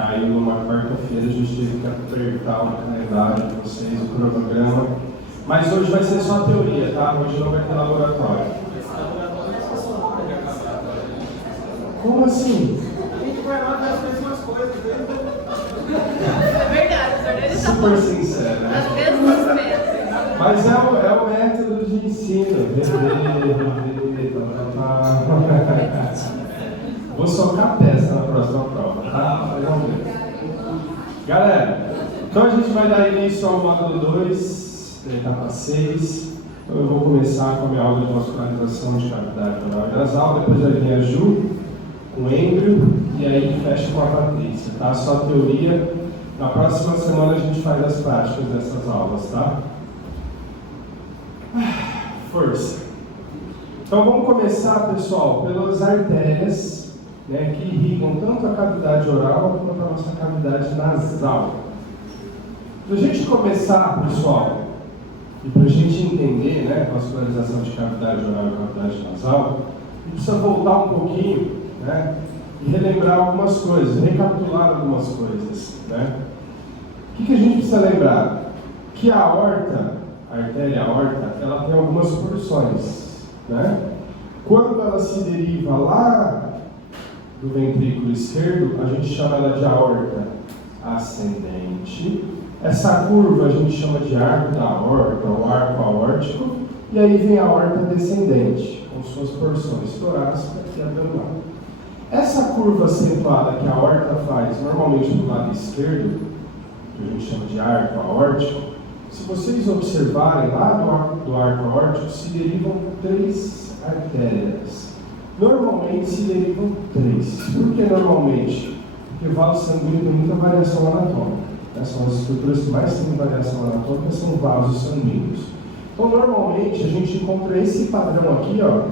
caiu numa quarta-feira, a gente teve que apertar o calendário de vocês, o cronograma. Mas hoje vai ser só teoria, tá? Hoje não vai ter laboratório. Como assim? A gente vai lá das mesmas coisas, né? É verdade, o senhor está Super sincero, né? as mesmas coisas. Mas é o método de ensino. Vou socar a peça na próxima prova, tá? Vamos ver. Galera, então a gente vai dar início ao módulo 2, da etapa 6. Então eu vou começar com a minha aula de vascularização de cavidade oral e nasal, depois vai vir a Ju, com o êmbrio, e aí fecha com a Patrícia, tá? Só teoria. Na próxima semana a gente faz as práticas dessas aulas, tá? Força! Então vamos começar, pessoal, pelas artérias, né, que irrigam tanto a cavidade oral quanto a nossa cavidade nasal. Para a gente começar, pessoal, e para a gente entender, né, a vascularização de cavidade oral e cavidade nasal, a gente precisa voltar um pouquinho, né, e relembrar algumas coisas, recapitular algumas coisas, né? O que a gente precisa lembrar? Que a aorta, a artéria aorta, ela tem algumas porções, né? Quando ela se deriva lá do ventrículo esquerdo, a gente chama ela de aorta ascendente. Essa curva a gente chama de arco da aorta, ou arco aórtico, e aí vem a aorta descendente, com suas porções torácica e abdominal. Essa curva acentuada que a aorta faz, normalmente do lado esquerdo, que a gente chama de arco aórtico, se vocês observarem lá do arco aórtico, se derivam 3 artérias. Normalmente se derivam 3. Por que normalmente? Porque o vaso sanguíneo tem muita variação anatômica. São as estruturas que mais têm variação anatômica, são vasos sanguíneos. Então, normalmente, a gente encontra esse padrão aqui, ó,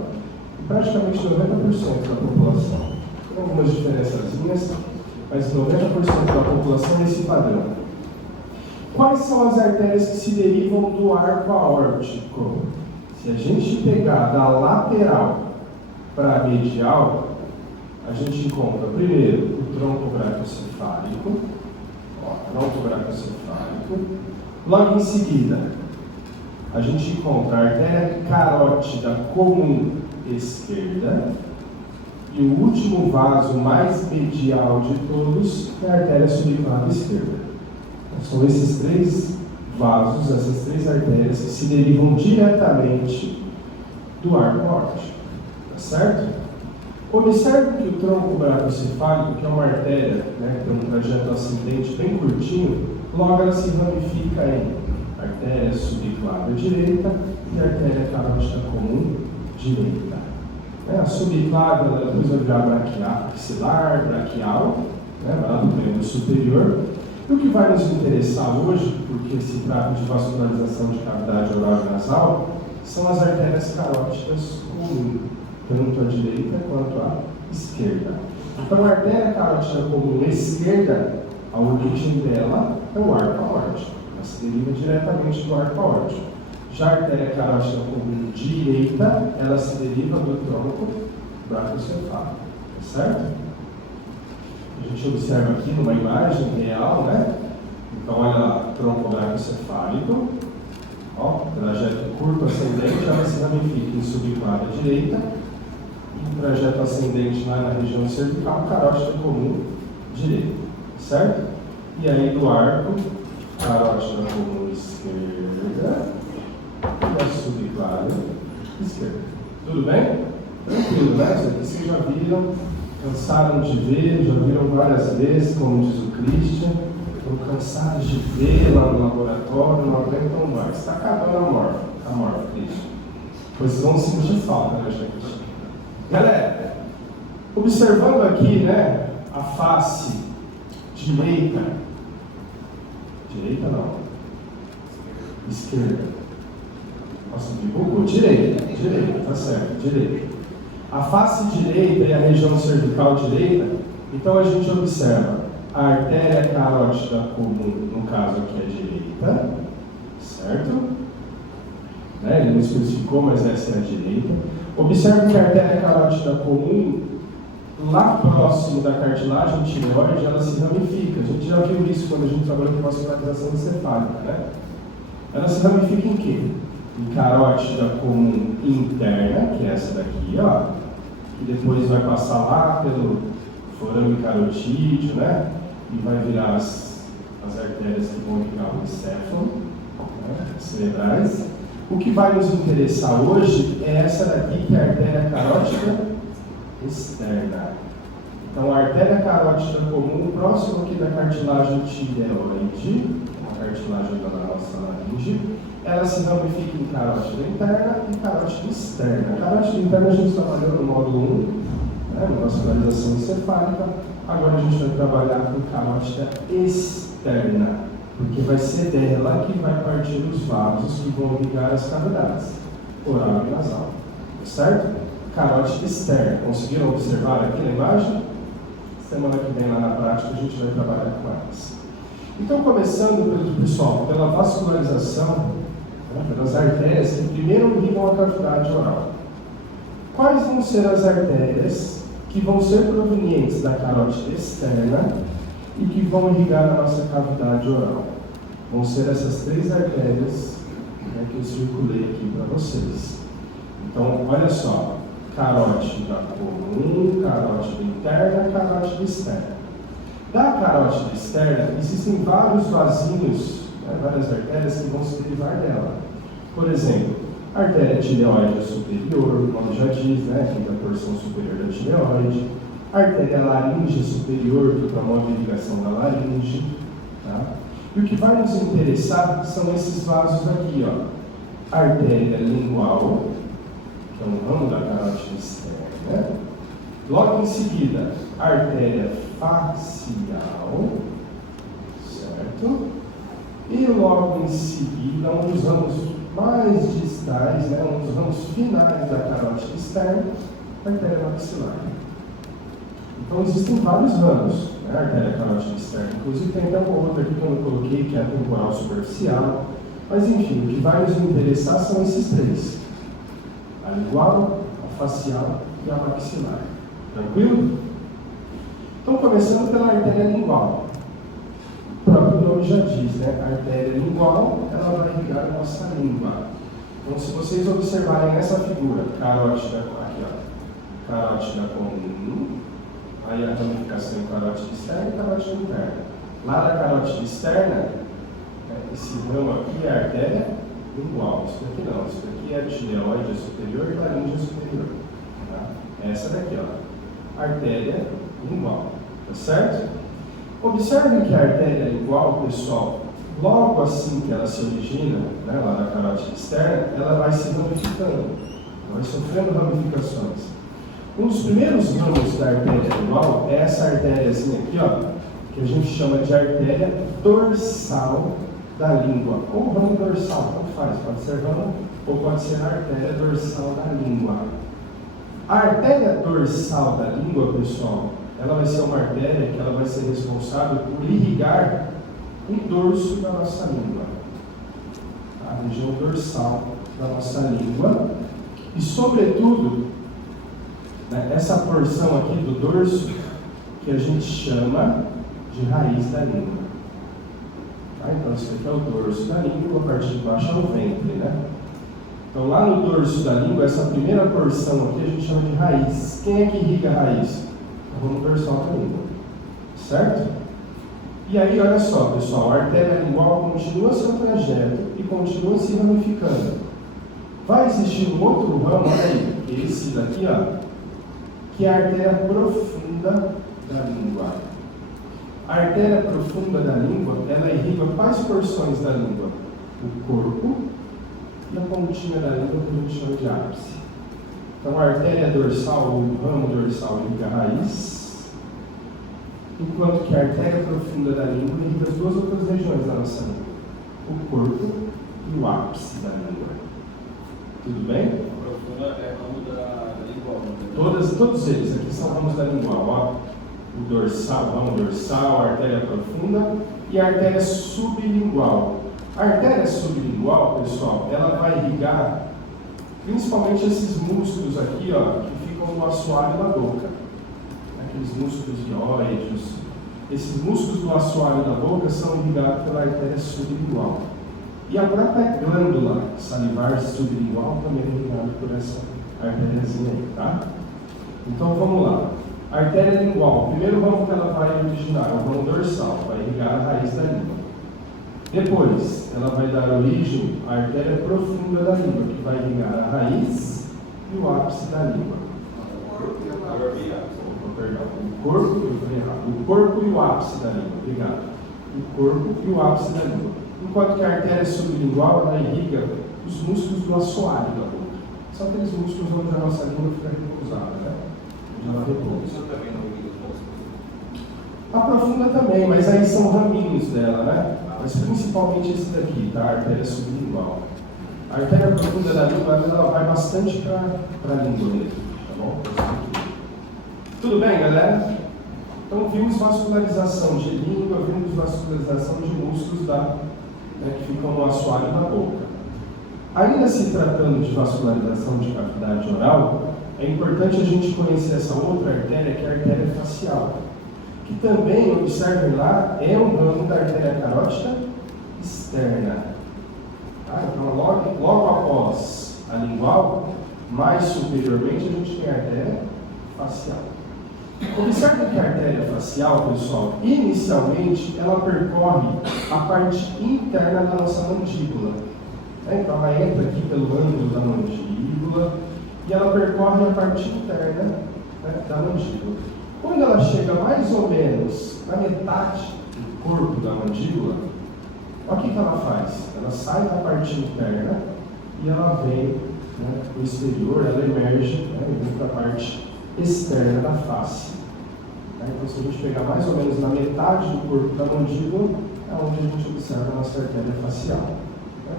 em praticamente 90% da população. Tem algumas diferençazinhas, mas 90% da população é esse padrão. Quais são as artérias que se derivam do arco aórtico? Se a gente pegar da lateral para a medial, a gente encontra primeiro o tronco braquiocefálico, tronco braquiocefálico. Logo em seguida, a gente encontra a artéria carótida comum esquerda. E o último vaso mais medial de todos é a artéria subclava esquerda. São esses 3 vasos, essas 3 artérias que se derivam diretamente do arco aórtico, tá certo? Observe que o tronco braquiocefálico, que é uma artéria, né, que tem um trajeto ascendente bem curtinho, logo ela se ramifica em artéria subclava direita e artéria carótida comum direita. A subclava, ela depois vai virar braquial, axilar, braquial, né, vai lá do membro superior. E o que vai nos interessar hoje, porque se trata de vascularização de cavidade oral e nasal, são as artérias carótidas comum, tanto à direita quanto à esquerda. Então, a artéria carótida comum esquerda, a origem dela é o arco aórtico. Ela se deriva diretamente do arco aórtico. Já a artéria carótida comum direita, ela se deriva do tronco braquiocefálico, certo? A gente observa aqui numa imagem real, né? Então, olha lá, tronco braquiocefálico, ó, trajeto curto ascendente, ela se ramifica em subclava direita, e um trajeto ascendente lá na região cervical, carótida comum direita, certo? E aí do arco, carótida comum esquerda, e a subclava esquerda. Tudo bem? Tranquilo, né? Isso aqui vocês já viram, cansaram de ver, já viram várias vezes, como diz o Christian, estão cansados de ver lá no laboratório, não aguentam mais. Está acabando a morfa, Christian. Pois vocês vão sentir falta, né, gente? Galera, observando aqui, né, a face direita não, esquerda. Nossa, me bugou. Direita, tá certo, direita. A face direita e a região cervical direita, então a gente observa a artéria carótida comum, no caso aqui é direita, certo? Né? Ele não especificou, mas essa é a direita. Observe que a artéria carótida comum, lá próximo da cartilagem tireoide, ela se ramifica. A gente já viu isso quando a gente trabalhou com vascularização encefálica, né? Ela se ramifica em quê? Em carótida comum interna, que é essa daqui, ó, que depois vai passar lá pelo forame carotídeo, né? E vai virar as artérias que vão ligar o encéfalo, né? Cerebrais. O que vai nos interessar hoje é essa daqui, que é a artéria carótida externa. Então, a artéria carótida comum, próximo aqui da cartilagem tireoide, a cartilagem da nossa laringe, ela se ramifica em carótida interna e carótida externa. A carótida interna a gente trabalhou no módulo 1, né, na vascularização encefálica. Agora a gente vai trabalhar com carótida externa, porque vai ser dela que vai partir os vasos que vão ligar as cavidades oral e nasal, certo? Carótida externa. Conseguiram observar aqui na imagem? Semana que vem lá na prática a gente vai trabalhar com elas. Então, começando, pessoal, pela vascularização, né, pelas artérias que primeiro ligam a cavidade oral. Quais vão ser as artérias que vão ser provenientes da carótida externa e que vão irrigar a nossa cavidade oral? Vão ser essas três artérias, né, que eu circulei aqui para vocês. Então, olha só, carótida comum, carótida interna, carótida externa. Da carótida externa, existem vários vasinhos, né, várias artérias que vão se derivar dela. Por exemplo, a artéria tireoide superior, o nome já diz, né, que é a porção superior da tireoide. A artéria laringe superior, que promove a irrigação da laringe. Tá? E o que vai nos interessar são esses vasos aqui, ó. A artéria lingual, que é um ramo da carótida externa. Logo em seguida, a artéria facial, certo? E logo em seguida, um dos ramos mais distais, né, um dos ramos finais da carótida externa, a artéria maxilar. Então existem vários ramos, né, a artéria carótida externa. Inclusive tem até uma outra aqui que eu não coloquei, que é a temporal superficial. Mas enfim, o que vai nos interessar são esses três: a lingual, a facial e a maxilar. Tranquilo? Então, começando pela artéria lingual. O próprio nome já diz, né? A artéria lingual, ela vai irrigar a nossa língua. Então, se vocês observarem nessa figura, carótida, aqui ó, carótida comum, aí a ramificação carótida externa e carótida interna. Lá da carótida externa, esse ramo aqui é a artéria lingual. Isso daqui não, isso daqui é a tireoide superior e laringe superior. Tá? Essa daqui, ó, artéria lingual. Tá certo? Observem que a artéria lingual, pessoal, logo assim que ela se origina, né, lá na carótida externa, ela vai se ramificando, ela vai sofrendo ramificações. Um dos primeiros ramos da artéria lingual é essa artériazinha aqui, ó, que a gente chama de artéria dorsal da língua, ou ramo dorsal, tanto faz, pode ser ramo ou pode ser a artéria dorsal da língua. A artéria dorsal da língua, pessoal, ela vai ser uma artéria que ela vai ser responsável por irrigar o dorso da nossa língua, a região dorsal da nossa língua, e sobretudo, né, essa porção aqui do dorso que a gente chama de raiz da língua. Tá? Então, isso aqui é o dorso da língua, a parte de baixo é o ventre, né? Então, lá no dorso da língua, essa primeira porção aqui a gente chama de raiz. Quem é que irriga a raiz? O ramo dorsal da língua, certo? E aí, olha só, pessoal, a artéria lingual continua seu trajeto e continua se ramificando. Vai existir um outro ramo, olha aí, esse daqui, ó, que é a artéria profunda da língua. A artéria profunda da língua, ela irriga quais porções da língua? O corpo e a pontinha da língua, que a gente chama de ápice. Então, a artéria dorsal, ou o ramo dorsal, irriga a raiz, enquanto que a artéria profunda da língua irriga as duas outras regiões da nossa língua, o corpo e o ápice da língua. Tudo bem? A profunda é ramo da lingual. Todos eles aqui são ramos da lingual, ó. O dorsal, o ramo dorsal, a artéria profunda e a artéria sublingual. A artéria sublingual, pessoal, ela vai irrigar principalmente esses músculos aqui, ó, que ficam no assoalho da boca. aqueles músculos vioides. Esses músculos do assoalho da boca são irrigados pela artéria sublingual. E a própria glândula salivar sublingual também é irrigada por essa artériazinha aí, tá? Então vamos lá. Artéria lingual. Primeiro ramo que ela vai originar é o ramo dorsal, vai irrigar a raiz da língua. Depois, ela vai dar origem à artéria profunda da língua, que vai irrigar a raiz e o ápice da língua. O corpo e o ápice da língua, obrigado. O corpo e o ápice da língua. Enquanto que a artéria sublingual, ela irriga os músculos do assoalho da boca. São aqueles músculos onde a nossa língua fica repousada, né? Onde ela repousa. também não irriga os músculos? A profunda também, mas aí são raminhos dela, né? Mas principalmente esse daqui, tá? A artéria sublingual. A artéria profunda da língua, ela vai bastante para a língua mesmo, tá bom? Tudo bem, galera? Então vimos vascularização de língua, vimos vascularização de músculos que ficam no assoalho da boca. Ainda se tratando de vascularização de cavidade oral, é importante a gente conhecer essa outra artéria, que é a artéria facial, que também, observem lá, é um ramo da artéria carótida externa. Tá? Então, logo após a lingual, mais superiormente, a gente tem a artéria facial. Observe que a artéria facial, pessoal, inicialmente, ela percorre a parte interna da nossa mandíbula. Então, ela entra aqui pelo ângulo da mandíbula e ela percorre a parte interna, da mandíbula. Quando ela chega mais ou menos na metade do corpo da mandíbula, olha o que ela faz. Ela sai da parte interna e ela vem para o exterior, ela emerge e vem para a parte externa da face. Então, se a gente pegar mais ou menos na metade do corpo da mandíbula, é onde a gente observa a nossa artéria facial.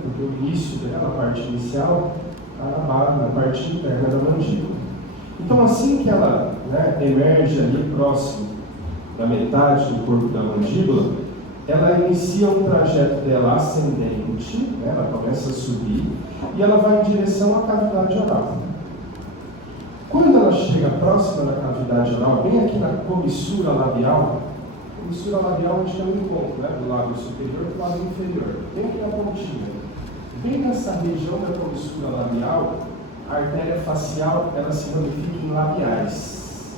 Porque o início dela, a parte inicial, está na parte interna da mandíbula. Então, assim que ela emerge ali próximo da metade do corpo da mandíbula, ela inicia um trajeto dela ascendente, ela começa a subir, e ela vai em direção à cavidade oral. Quando ela chega próxima da cavidade oral, bem aqui na comissura labial onde tem um encontro, do lado superior e do lado inferior, bem aqui na pontinha. Bem nessa região da comissura labial, a artéria facial ela se ramifica em labiais.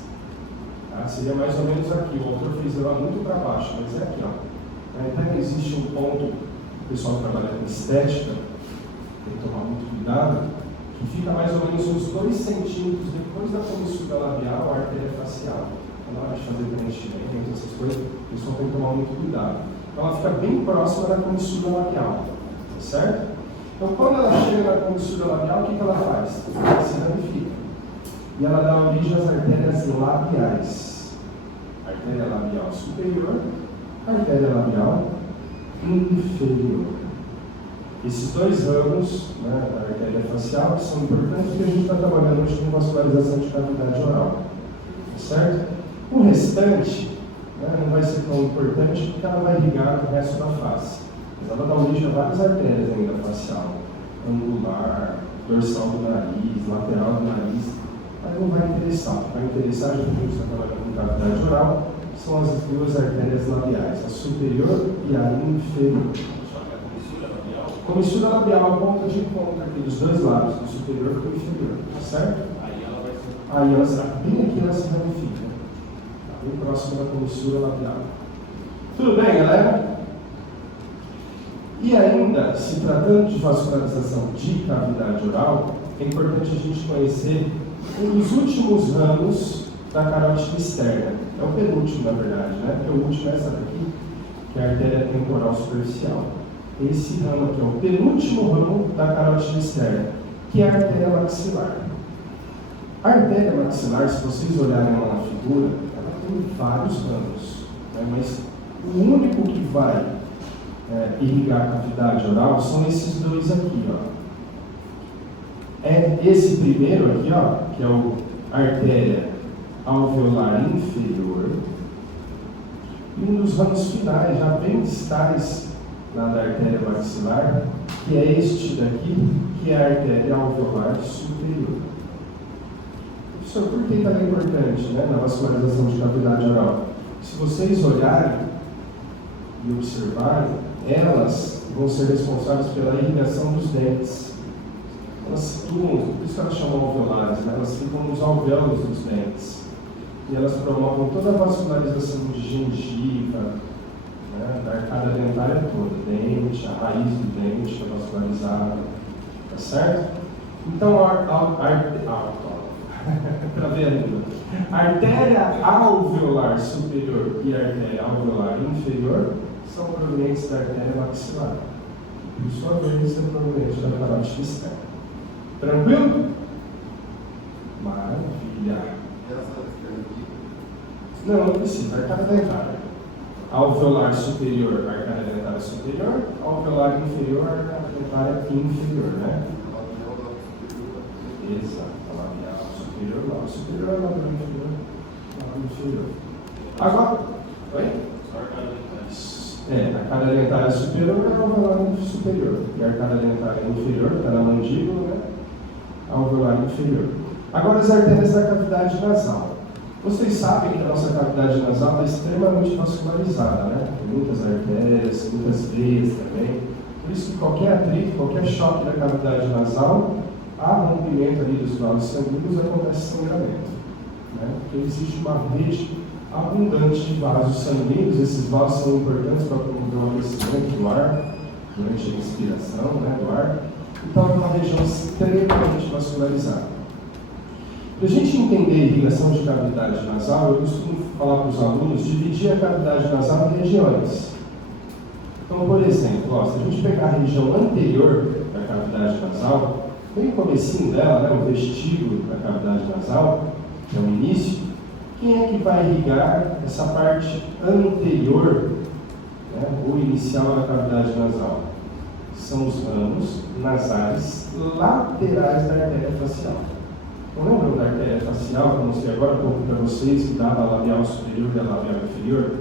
Tá? Seria mais ou menos aqui. O autor fez ela muito para baixo, mas é aqui. Então existe um ponto, o pessoal que trabalha com estética tem que tomar muito cuidado, que fica mais ou menos uns 2 centímetros depois da comissura labial, a artéria facial. Na hora de fazer preenchimento, essas coisas, o pessoal tem que tomar muito cuidado. Então ela fica bem próxima da comissura labial, certo? Então quando ela chega na comissura labial, o que ela faz? Ela se ramifica. E ela dá origem às artérias labiais. Artéria labial superior, artéria labial inferior. Esses 2 ramos da artéria facial que são importantes porque a gente está trabalhando hoje com vascularização de cavidade oral. Certo? O restante não vai ser tão importante porque ela vai irrigar o resto da face. Mas ela dá origem a várias artérias ainda facial. Angular, dorsal do nariz, lateral do nariz. Mas não vai interessar. O que vai interessar, já que a gente está trabalhando com cavidade oral, são as 2 artérias labiais, a superior e a inferior. Comissura labial, a ponta de encontro aqui dos 2 lados, do superior e do inferior. Certo? Aí ela está bem aqui, ela se ramifica. Bem próximo da comissura labial. Tudo bem, galera? E ainda, se tratando de vascularização de cavidade oral, é importante a gente conhecer um dos últimos ramos da carótida externa. É o penúltimo, na verdade, Porque o último é essa daqui, que é a artéria temporal superficial. Esse ramo aqui é o penúltimo ramo da carótida externa, que é a artéria maxilar. A artéria maxilar, se vocês olharem lá na figura, ela tem vários ramos, mas o único que vai irrigar a cavidade oral são esses 2 aqui. É esse primeiro aqui, que é a artéria alveolar inferior, e um dos ramos finais, já bem distais da artéria maxilar, que é este daqui, que é a artéria alveolar superior. Professor, por que ela é importante, né, na vascularização de cavidade oral? Se vocês olharem e observarem, elas vão ser responsáveis pela irrigação dos dentes. Elas situam, por isso que elas chamam alveolares, né? Elas ficam nos alvéolos dos dentes. E elas promovem toda a vascularização de gengiva, né, da arcada dentária toda, dente, a raiz do dente é vascularizada, tá certo? Então, para ver a língua. Artéria alveolar superior e artéria alveolar inferior são provenientes da artéria maxilar. Por sua vez, é proveniente da carótida externa. Tranquilo? Maravilha. Não precisa. Arcada dentária. Alveolar superior, arcada dentária superior. Alveolar inferior, arcada dentária inferior, né? Exato. Labial superior, lábio superior, lábio inferior, lábio inferior. Agora, oi? A arcada dentária superior é a alveolar superior. E a arcada dentária inferior, está na mandíbula, né? A alveolar inferior. Agora as artérias da cavidade nasal. Vocês sabem que a nossa cavidade nasal é extremamente vascularizada, né? Tem muitas artérias, muitas veias também. Por isso que qualquer atrito, qualquer choque da cavidade nasal, há rompimento ali dos vasos sanguíneos, acontece sangramento, né? Porque existe uma rede abundante de vasos sanguíneos. Esses vasos são importantes para promover o aquecimento do ar, durante a inspiração, né, do ar. Então é uma região extremamente vascularizada. Para a gente entender a irrigação de cavidade nasal, eu costumo falar para os alunos, dividir a cavidade nasal em regiões. Então, por exemplo, se a gente pegar a região anterior da cavidade nasal, bem no comecinho dela, né, o vestíbulo da cavidade nasal, que é o início, quem é que vai irrigar essa parte anterior, né, ou inicial da cavidade nasal? São os ramos nasais laterais da artéria facial. Então, lembram da artéria facial, que eu mostrei agora há pouco para vocês, que dava a labial superior e a labial inferior?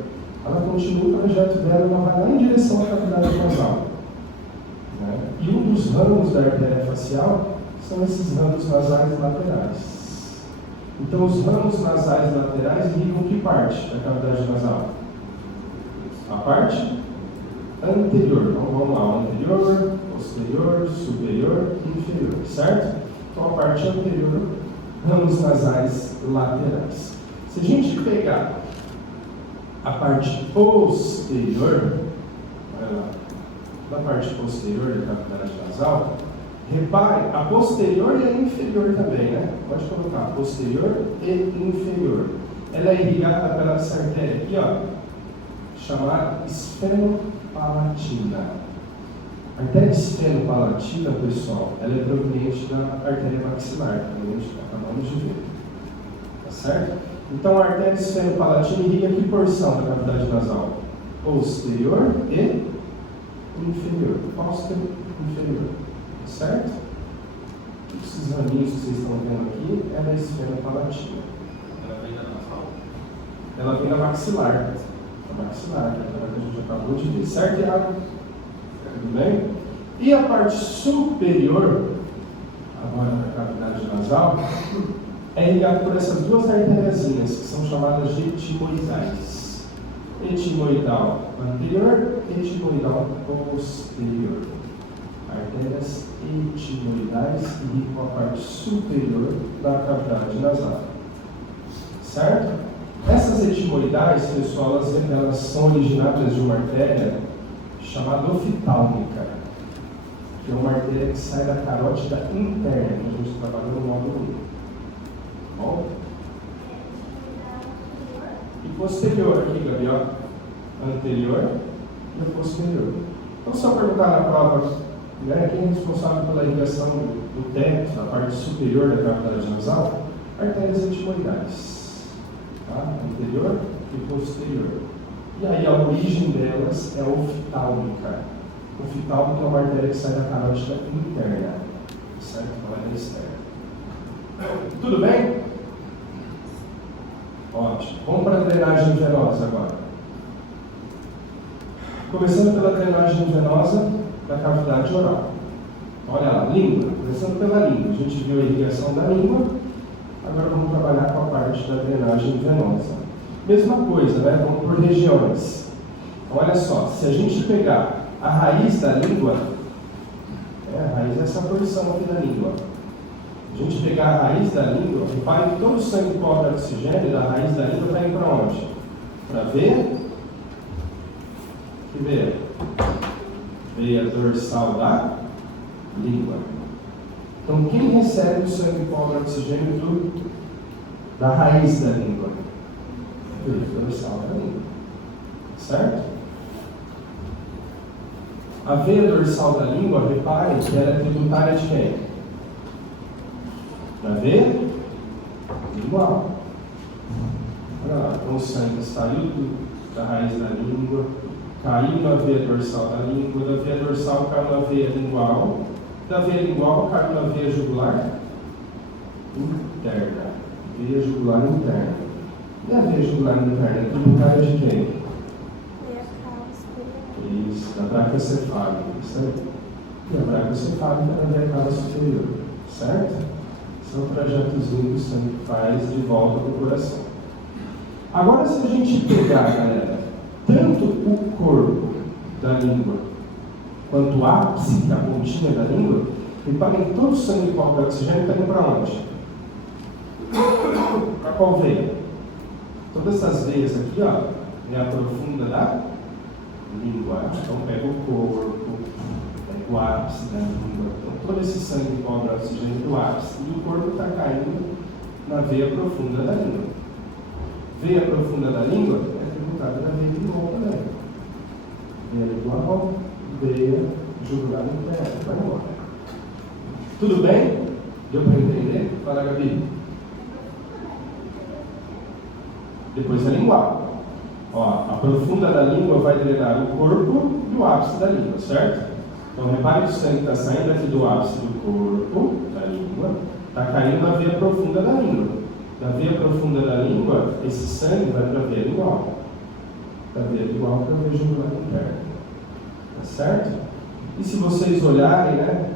Ela continua o trajeto dela, ela vai lá em direção à cavidade nasal. E um dos ramos da artéria facial são esses ramos nasais laterais. Então, os ramos nasais laterais irrigam que parte da cavidade nasal? A parte anterior. Então, vamos lá, anterior, posterior, superior e inferior, certo? Então, a parte anterior, ramos nasais laterais. Se a gente pegar a parte posterior, olha lá, da parte posterior da cavidade nasal, repare, a posterior e a inferior também, né? Pode colocar posterior e inferior. Ela é irrigada pela essa artéria aqui, ó, chamada esfenopalatina. A artéria esfenopalatina, pessoal, ela é proveniente da artéria maxilar, como a gente acabamos de ver. Tá certo? Então, a artéria esfenopalatina irriga que porção da cavidade nasal? Posterior e inferior. Posterior e inferior. Certo? Esses raminhos que vocês estão vendo aqui é da esfenopalatina. Ela vem da nasal? Ela vem da maxilar. Da maxilar, que é a que a gente acabou de ver. Certo, Iago? Tudo bem? E a parte superior, agora da cavidade nasal, é irrigada por essas duas artériazinhas, que são chamadas de etimoidais. Etimoidal anterior, etimoidal posterior. Artérias etimoidais irrigam a parte superior da cavidade nasal. Certo? Essas etimoidais, pessoal, elas são originadas de uma artéria chamada oftálmica, que é uma artéria que sai da carótida interna, que a gente trabalhou no módulo 1. Bom? E posterior aqui, Gabriel. Anterior e posterior. Então, se eu perguntar na prova, né, quem é responsável pela irrigação do teto, da parte superior da cavidade nasal? Artérias etimoidais. Tá? Anterior e posterior. E aí a origem delas é oftálmica. Oftálmica é uma artéria que sai da carótida interna, certo? Não é da externa. Tudo bem? Ótimo. Vamos para a drenagem venosa agora. Começando pela drenagem venosa da cavidade oral. Olha lá, língua. Começando pela língua. A gente viu a irrigação da língua. Agora vamos trabalhar com a parte da drenagem venosa. Mesma coisa, né? Vamos por regiões. Então, olha só, se a gente pegar a raiz da língua, a raiz é essa porção aqui da língua. A gente pegar a raiz da língua, repare que todo o sangue cobre oxigênio da raiz da língua está indo para onde? Para a veia? Que veia? Veia dorsal da língua. Então, quem recebe o sangue cobre oxigênio da raiz da língua? Veia dorsal da língua. Certo? A veia dorsal da língua, reparem que ela é tributária de quem? Da veia lingual. Olha lá, então o sangue saiu da raiz da língua, caiu na veia dorsal da língua, da veia dorsal caiu na veia lingual, da veia lingual caiu na veia jugular interna. Veia jugular interna. E a veia jugular interna é tributária de quem? Isso, da braquiocefálica, isso aí. E a braquiocefálica é da veia cava superior, certo? Esse é o trajetozinho que o sangue faz de volta para o coração. Agora, se a gente pegar, galera, tanto o corpo da língua quanto o ápice, que é a pontinha da língua, reparem que todo o sangue cobre oxigênio está indo para onde? Para qual veia? Todas essas veias aqui, ó, é a profunda da língua. Então pega o corpo, pega o ápice da língua. Então todo esse sangue cobre oxigênio do ápice e o corpo está caindo na veia profunda da língua. Veia profunda da língua é tributária da veia lingual também. Veia lingual, veia jugular interna. Vai embora. Tudo bem? Deu para entender? Fala, Gabi. Depois a lingual. Ó, a profunda da língua vai drenar o corpo e o ápice da língua, certo? Então repare que o sangue está saindo aqui do ápice do corpo, da língua, está caindo na veia profunda da língua. Da veia profunda da língua, esse sangue vai para a veia lingual. Da veia lingual para a veia jugular interna. Tá certo? E se vocês olharem, né,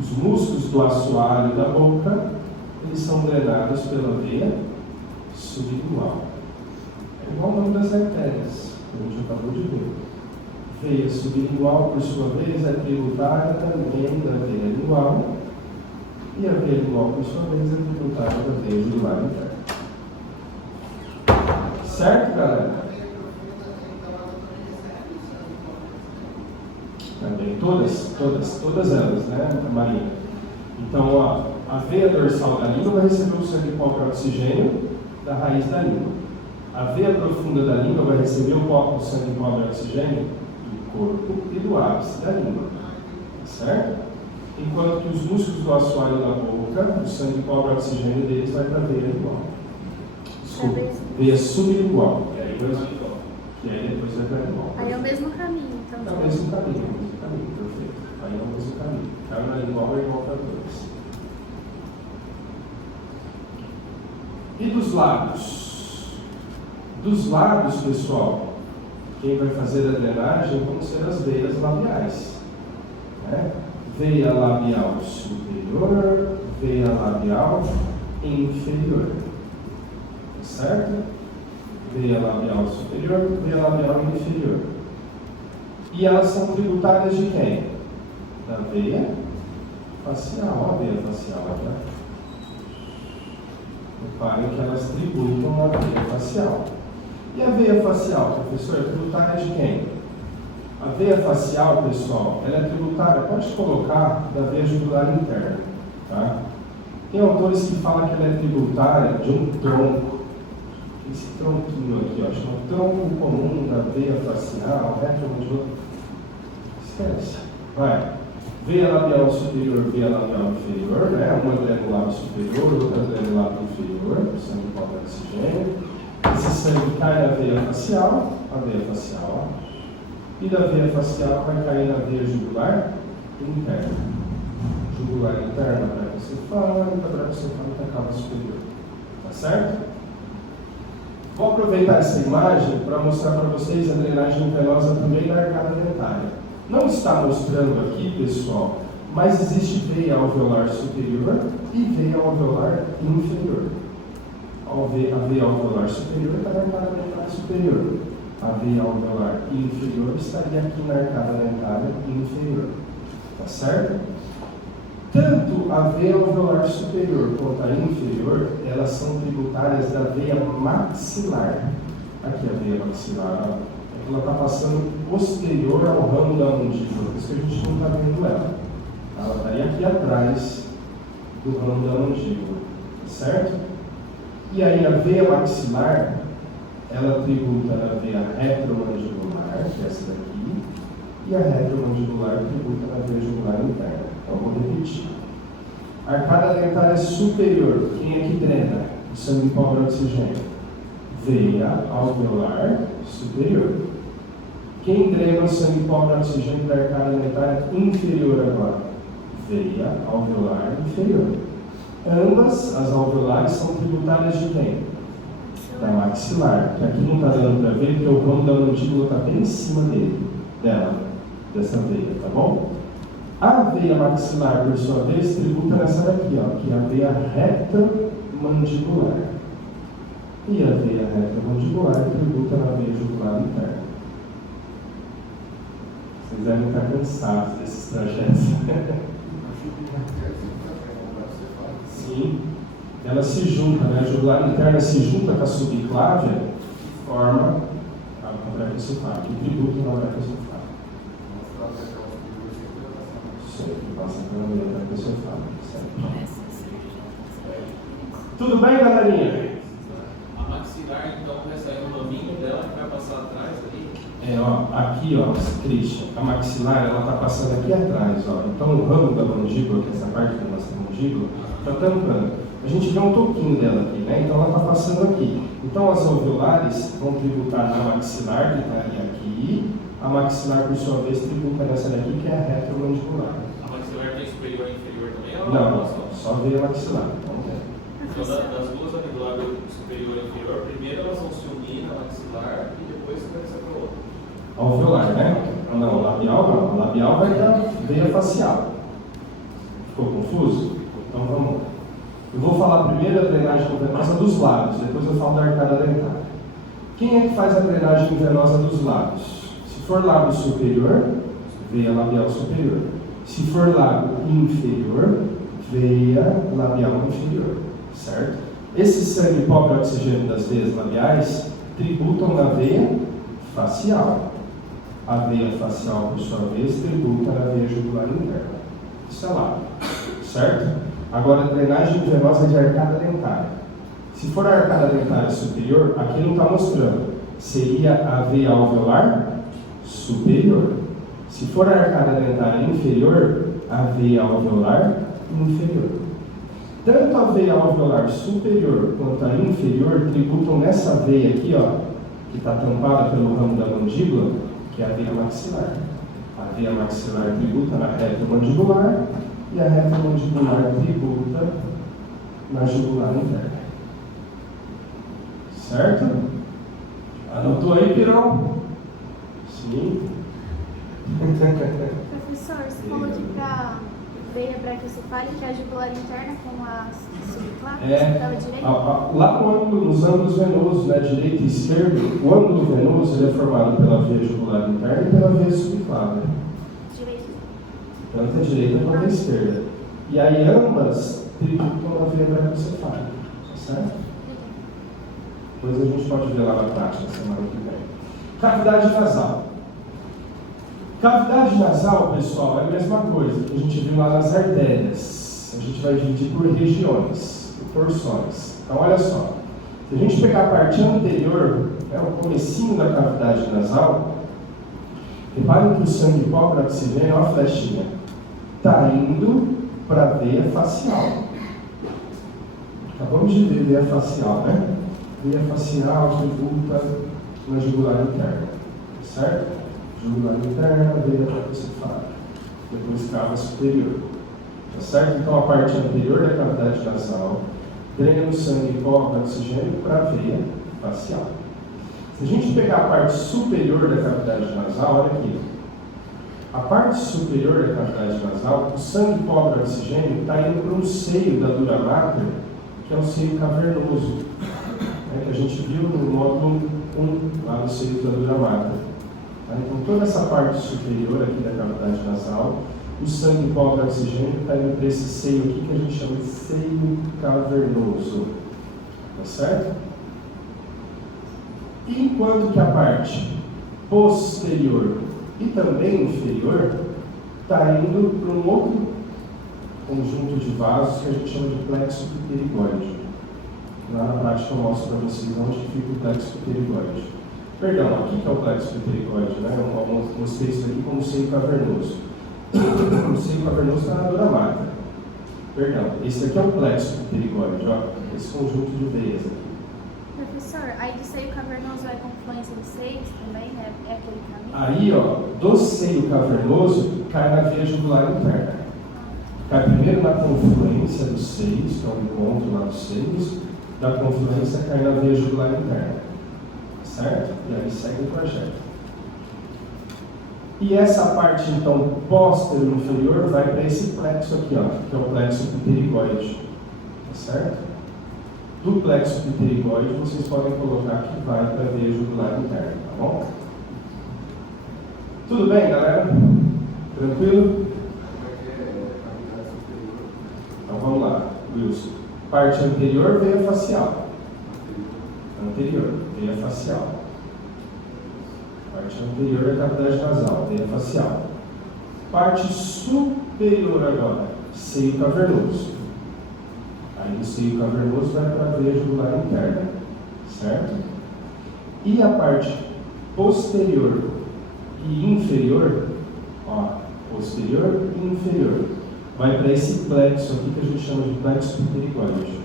os músculos do assoalho da boca, eles são drenados pela veia sublingual. É igual o nome das artérias, que a gente acabou de ver. Veia sublingual, por sua vez, é tributária também da veia lingual. E a veia lingual, por sua vez, é tributária da veia jugular interna. Certo, galera? Também, todas elas, né, Maria? Então, ó, a veia dorsal da língua vai receber o sangue cobre oxigênio da raiz da língua. A veia profunda da língua vai receber o sangue cobre oxigênio do corpo e do ápice da língua. Certo? Enquanto que os músculos do assoalho da boca, o sangue cobre oxigênio deles vai para a veia lingual. Desculpa, veia sublingual. Que aí depois vai para a lingual. Aí é o mesmo caminho, então. É o mesmo caminho, perfeito. Aí é o mesmo caminho. Caiu na lingual é igual para dois. E dos lábios? Dos lábios, pessoal, quem vai fazer a drenagem vão ser as veias labiais. Né? Veia labial superior, veia labial inferior. Certo? Veia labial superior, veia labial inferior. E elas são tributárias de quem? Da veia facial. A veia facial, né? Reparem que elas tributam na veia facial. E a veia facial, professor, é tributária de quem? A veia facial, pessoal, ela é tributária, pode colocar, da veia jugular interna. Tá? Tem autores que falam que ela é tributária de um tronco. Esse tronquinho aqui, ó, chama tronco comum da veia facial, retromodular. Esquece. Vai. Veia labial superior, veia labial inferior, né? Uma drena no lábio superior, outra drena no lábio inferior, o sangue cobre oxigênio. Esse sangue cai na veia facial, e da veia facial vai cair na veia jugular interna. Jugular interna, braquiocefálica, cava superior. Tá certo? Vou aproveitar essa imagem para mostrar para vocês a drenagem venosa também da arcada dentária. Não está mostrando aqui, pessoal, mas existe veia alveolar superior e veia alveolar inferior. A veia alveolar superior está na arcada dentária superior. A veia alveolar inferior estaria aqui na arcada dentária inferior. Tá certo? Tanto a veia alveolar superior quanto a inferior, elas são tributárias da veia maxilar. Aqui a veia maxilar, ela está passando posterior ao ramo da mandíbula, por isso que a gente não está vendo ela. Ela estaria aqui atrás do ramo da mandíbula, certo? E aí a veia maxilar, ela tributa na veia retromandibular, que é essa daqui, e a retromandibular tributa na veia jugular interna. Então vou repetir. Arcada dentária superior, quem é que drena o sangue pobre oxigênio? Veia alveolar superior. Quem drena o sangue pobre oxigênio da arcada dentária inferior agora? Veia alveolar inferior. Ambas as alveolares são tributárias de quem? Da maxilar, que aqui não está dando para ver, porque o ramo da mandíbula está bem em cima dessa veia, tá bom? A veia maxilar, por sua vez, tributa nessa daqui, ó, que é a veia reta mandibular. E a veia reta mandibular tributa na veia jugular interna. Vocês devem estar cansados desses trajetos. Sim, ela se junta, né? A jugular interna se junta com a subclávia e forma a brachiocefalia, que tributa na brachiocefalia. Sempre passa pela meia brachiocefalia, sempre. Tudo bem, galerinha? A maxilar, então, recebe o nominho dela que vai passar atrás ali. Aqui, ó, Christian, a maxilar, ela está passando aqui atrás, ó. Então o ramo da mandíbula, que é essa parte da nossa mandíbula, está tampando. A gente vê um toquinho dela aqui, né? Então ela está passando aqui. Então as alveolares vão tributar na maxilar, que estaria aqui. A maxilar, por sua vez, tributa nessa daqui, que é a retromandibular. A maxilar tem superior e inferior também? Ou Não, só veio a maxilar. Vamos ver. Então, das duas alveolares superior e inferior, primeiro elas vão se unir na maxilar e depois você vai ser para o outro. Alveolar, né? Não, labial não. Labial vai dar veia facial. Ficou confuso? Então vamos lá. Eu vou falar primeiro a drenagem venosa dos lábios, depois eu falo da arcada dentária. Quem é que faz a drenagem venosa dos lábios? Se for lábio superior, veia labial superior. Se for lábio inferior, veia labial inferior. Certo? Esse sangue pobre oxigênio das veias labiais tributam na veia facial. A veia facial, por sua vez, tributa na veia jugular interna. Isso é lábio. Certo? Agora, a drenagem venosa de arcada dentária. Se for a arcada dentária superior, aqui não está mostrando. Seria a veia alveolar superior. Se for a arcada dentária inferior, a veia alveolar inferior. Tanto a veia alveolar superior quanto a inferior tributam nessa veia aqui, ó, que está tampada pelo ramo da mandíbula, que é a veia maxilar. A veia maxilar tributa na reta mandibular e a reta mandibular tributa na jugular interna. Certo? Anotou aí, Pirão? Sim. Professor, você falou de pra veia braquiocefálica, a jugular interna com a subclávia, pela direita? Lá no ângulo, nos ângulos venosos, né, direito e esquerdo, o ângulo venoso ele é formado pela veia jugular interna e pela veia subclávia. Direita. Tanto a direita quanto a esquerda. E aí ambas tributam na veia braquiocefálica. Certo? Depois a gente pode ver lá na prática, semana que vem. Cavidade nasal. Cavidade nasal, pessoal, é a mesma coisa que a gente viu lá nas artérias. A gente vai dividir por regiões, por porções. Então, olha só. Se a gente pegar a parte anterior, o comecinho da cavidade nasal, reparem que o sangue pobre oxigênio, olha a flechinha, está indo para a veia facial. Acabamos de ver veia facial, né? Veia facial tributa na jugular interna, certo? Jugular interna, veia braquiocefálica, depois cava superior, tá certo? Então a parte anterior da cavidade nasal drena o sangue pobre oxigênio para a veia facial. Se a gente pegar a parte superior da cavidade nasal, olha aqui, a parte superior da cavidade nasal, o sangue pobre de oxigênio está indo para um seio da dura mater, que é o seio cavernoso, que a gente viu no módulo 1, lá no seio da dura mater. Tá? Então, toda essa parte superior aqui da cavidade nasal, o sangue pobre de oxigênio está indo para esse seio aqui que a gente chama de seio cavernoso. Tá certo? Enquanto que a parte posterior e também inferior está indo para um outro conjunto de vasos que a gente chama de plexo pterigoide. Lá na prática eu mostro para vocês onde fica o plexo pterigoide. Perdão, aqui que é o plexo pterigoide, né? Eu mostrei isso aqui como seio cavernoso. O seio cavernoso está na dura mater. Perdão, esse aqui é o plexo pterigoide, ó, esse conjunto de veias aqui. Professor, aí do seio cavernoso é confluência dos seios também, né? É aquele caminho? Aí, ó, do seio cavernoso cai na veia jugular interna. Cai primeiro na confluência dos seios, que é o encontro lá dos seios, da confluência cai na veia jugular interna. Certo? E aí segue o trajeto. E essa parte, então, posterior inferior vai para esse plexo aqui, ó, que é o plexo pterigoide. Tá certo? Do plexo pterigoide, vocês podem colocar que vai para a veia jugular interna, tá bom? Tudo bem, galera? Tranquilo? Então vamos lá, Wilson. Parte anterior, veia facial. Anterior, veia facial. Parte anterior da cavidade nasal, veia facial. Parte superior agora, seio cavernoso. Aí do seio cavernoso vai para a veia jugular interna, certo? E a parte posterior e inferior, ó, posterior e inferior, vai para esse plexo aqui que a gente chama de plexo pterigoide.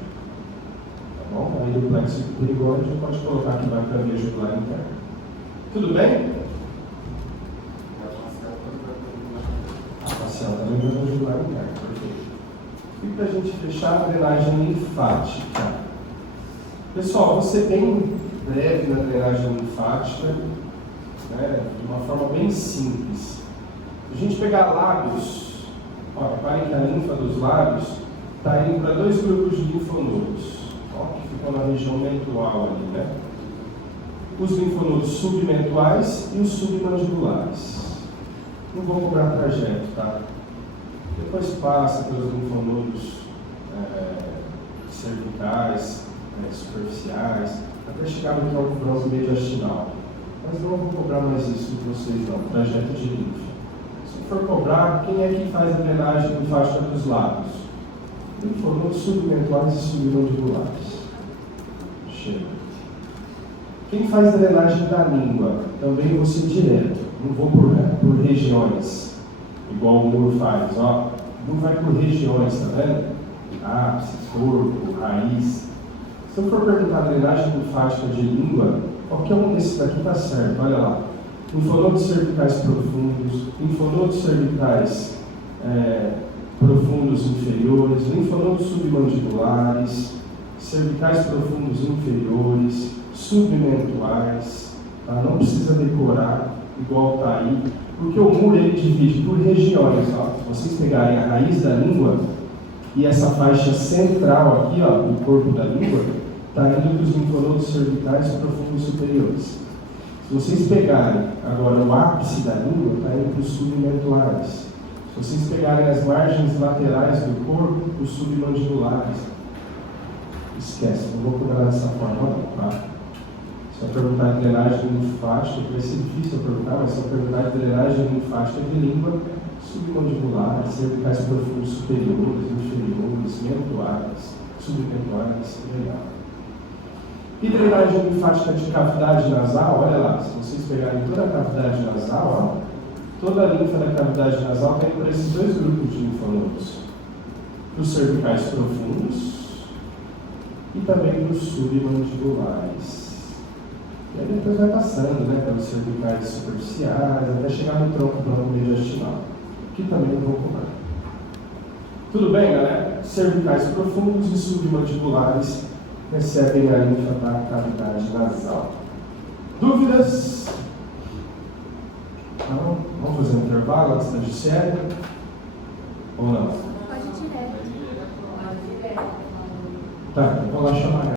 Tá bom? Aí do plexo pterigoide a gente pode colocar que vai para a veia jugular interna. Tudo bem? A facial também vai para a jugular interna, perfeito. E para a gente fechar a drenagem linfática. Pessoal, vou ser bem breve na drenagem linfática, né, de uma forma bem simples. Se a gente pegar lábios, ó, reparem que a linfa dos lábios está indo para dois grupos de linfonodos, ó, que ficam na região mentual ali, né? Os linfonodos submentuais e os submandibulares. Não vou cobrar trajeto, tá? Depois passa pelos linfonodos cervicais, superficiais, até chegar no tronco mediastinal. Mas não vou cobrar mais isso de vocês não, trajeto de linfa. Se for cobrar, quem é que faz a drenagem linfática dos lábios? Linfonodos submentuais e submandibulares. Chega. Quem faz a drenagem da língua? Também vou ser direto, não vou por regiões. Igual o muro faz, ó, não vai por regiões, tá vendo? Ápice, corpo, raiz. Se eu for perguntar a drenagem linfática de língua, qualquer um desses daqui está certo, olha lá. Linfonodos cervicais profundos, linfonodos cervicais profundos inferiores, linfonodos submandibulares, cervicais profundos inferiores, submentuais, tá? Não precisa decorar igual está aí. Porque o muro ele divide por regiões, ó. Se vocês pegarem a raiz da língua e essa faixa central aqui, ó, do corpo da língua, está indo para os linfonodos cervicais profundos superiores. Se vocês pegarem agora o ápice da língua, está indo para os submentuais. Se vocês pegarem as margens laterais do corpo, os submandibulares. Esquece, não vou cobrar dessa forma não, tá? Se eu perguntar de drenagem linfática, vai ser difícil eu perguntar, mas se eu perguntar de drenagem linfática de língua, submandibular, cervicais profundos superiores, inferiores, mentuais, submentuais, legal. E drenagem linfática de cavidade nasal, olha lá, se vocês pegarem toda a cavidade nasal, ó, toda a linfa da cavidade nasal tem para esses dois grupos de linfonodos. Os cervicais profundos e também os submandibulares. E aí depois vai passando, né, pelos cervicais superficiais, até chegar no tronco mediastinal, que também não vou cobrar. Tudo bem, galera? Cervicais profundos e submandibulares recebem a linfa da cavidade nasal. Dúvidas? Não? Vamos fazer um intervalo antes da Gisele? Ou não? Pode ir direto. Tá, então vou lá chamar ela.